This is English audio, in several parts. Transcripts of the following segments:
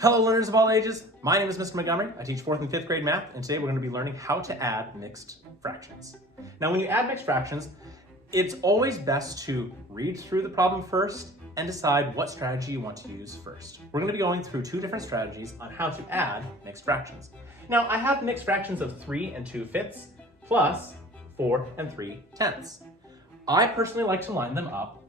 Hello learners of all ages, my name is Mr. Montgomery. I teach 4th and 5th grade math, and today we're going to be learning how to add mixed fractions. Now when you add mixed fractions, it's always best to read through the problem first and decide what strategy you want to use first. We're going to be going through two different strategies on how to add mixed fractions. Now I have mixed fractions of 3 and 2/5 plus 4 and 3/10. I personally like to line them up,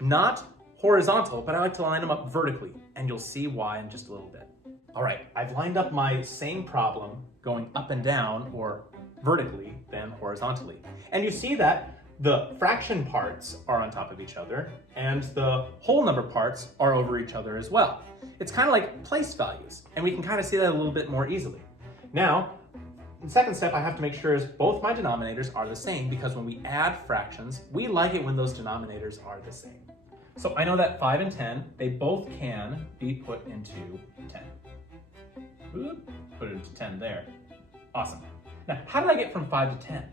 not horizontal, but I like to line them up vertically, and you'll see why in just a little bit. All right, I've lined up my same problem going up and down, or vertically than horizontally. And you see that the fraction parts are on top of each other, and the whole number parts are over each other as well. It's kind of like place values, and we can kind of see that a little bit more easily. Now, the second step I have to make sure is both my denominators are the same, because when we add fractions, we like it when those denominators are the same. So I know that 5 and 10, they both can be put into 10. Oop, put it into 10 there. Awesome. Now, how did I get from 5 to 10?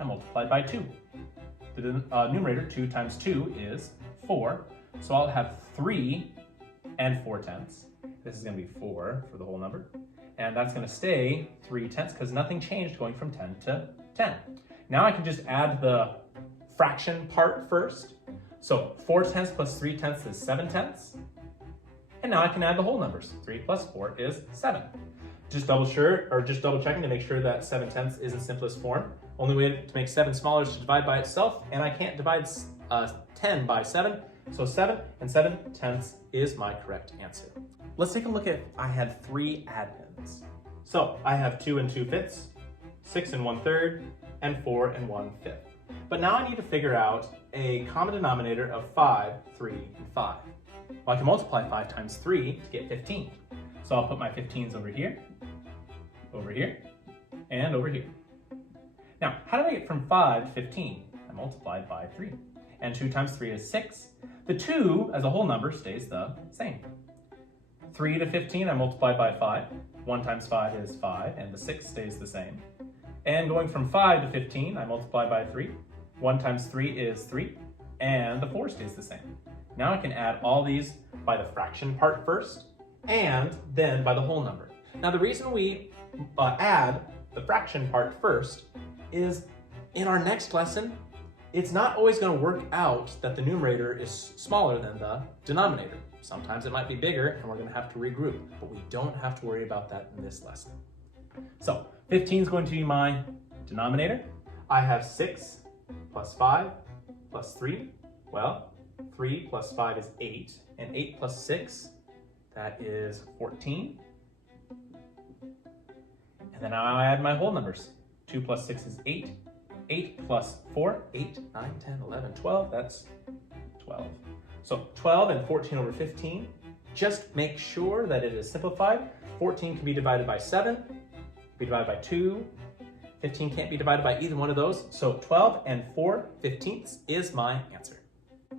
I multiplied by 2. The numerator, 2 times 2 is 4. So I'll have 3 and 4/10. This is going to be 4 for the whole number. And that's going to stay 3/10 because nothing changed going from 10 to 10. Now I can just add the fraction part first. So 4/10 plus 3/10 is 7/10. And now I can add the whole numbers. 3 plus 4 is 7. Just double checking to make sure that 7/10 is in simplest form. Only way to make 7 smaller is to divide by itself, and I can't divide 10 by 7. So 7 and 7/10 is my correct answer. Let's take a look at, I had 3 admins. So I have 2 and 2/5, 6 and 1/3, and 4 and 1/5. But now I need to figure out a common denominator of 5, 3, and 5. Well, I can multiply 5 times 3 to get 15. So I'll put my 15s over here, and over here. Now, how did I get from 5 to 15? I multiplied by 3. And 2 times 3 is 6. The 2 as a whole number stays the same. 3 to 15, I multiplied by 5. 1 times 5 is 5, and the 6 stays the same. And going from 5 to 15, I multiply by 3. 1 times 3 is 3, and the 4 stays the same. Now I can add all these by the fraction part first, and then by the whole number. Now the reason we add the fraction part first is in our next lesson, it's not always going to work out that the numerator is smaller than the denominator. Sometimes it might be bigger, and we're going to have to regroup, but we don't have to worry about that in this lesson. So 15 is going to be my denominator. I have 6 plus 5 plus 3. Well, 3 plus 5 is 8, and 8 plus 6, that is 14. And then I add my whole numbers. 2 plus 6 is 8. 8 plus 4, 8, 9, 10, 11, 12, that's 12. So 12 and 14 over 15. Just make sure that it is simplified. 14 can be divided by 7, can be divided by 2. 15 can't be divided by either one of those. So 12 and 4/15 is my answer.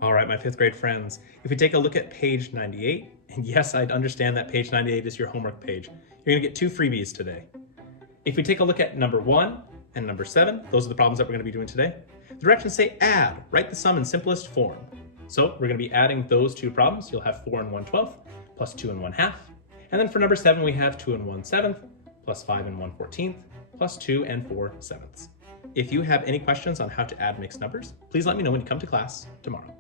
All right, my 5th grade friends, if we take a look at page 98, and yes, I understand that page 98 is your homework page, you're gonna get 2 freebies today. If we take a look at number 1 and number 7, those are the problems that we're gonna be doing today. The directions say add, write the sum in simplest form. So we're gonna be adding those 2 problems. You'll have 4 and 1/12 plus 2 and 1/2. And then for number 7, we have 2 and 1/7 plus 5 and 1/14 plus 2 and 4/7. If you have any questions on how to add mixed numbers, please let me know when you come to class tomorrow.